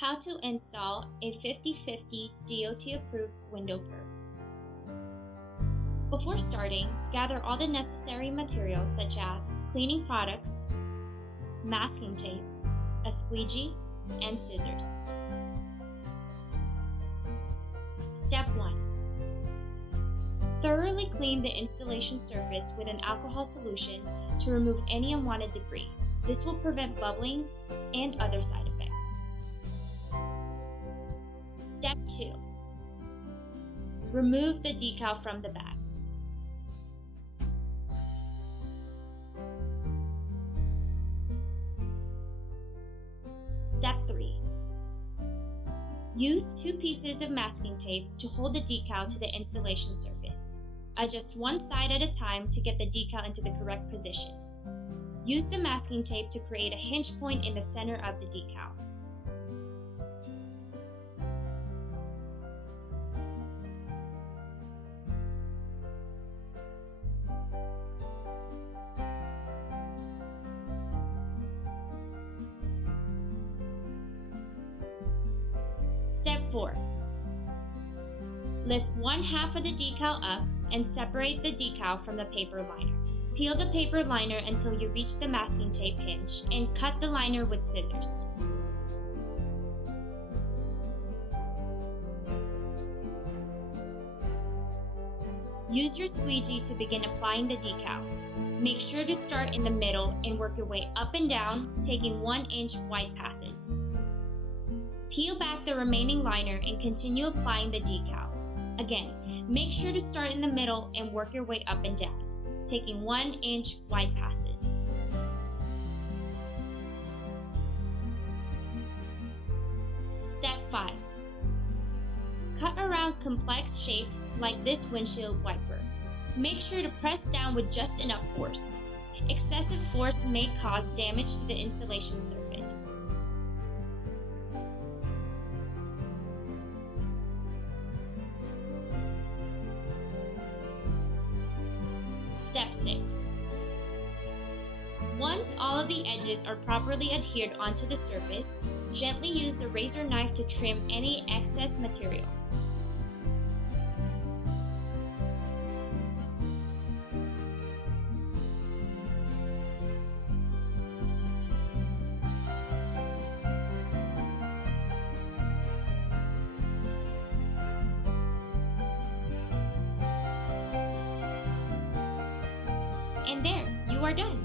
How to install a 50/50 D.O.T approved window perf. Before starting, gather all the necessary materials such as cleaning products, masking tape, a squeegee, and scissors. Step 1. Thoroughly clean the installation surface with an alcohol solution to remove any unwanted debris. This will prevent bubbling and other side effects. Step 2. Remove the decal from the bag. Step 3. Use 2 pieces of masking tape to hold the decal to the installation surface. Adjust one side at a time to get the decal into the correct position. Use the masking tape to create a hinge point in the center of the decal. Step 4. Lift one half of the decal up and separate the decal from the paper liner. Peel the paper liner until you reach the masking tape hinge and cut the liner with scissors. Use your squeegee to begin applying the decal. Make sure to start in the middle and work your way up and down, taking 1-inch wide passes. Peel back the remaining liner and continue applying the decal. Again, make sure to start in the middle and work your way up and down, taking 1-inch wide passes. Step 5. Cut around complex shapes like this windshield wiper. Make sure to press down with just enough force. Excessive force may cause damage to the installation surface. Step 6. Once all of the edges are properly adhered onto the surface, gently use a razor knife to trim any excess material. And there, you are done.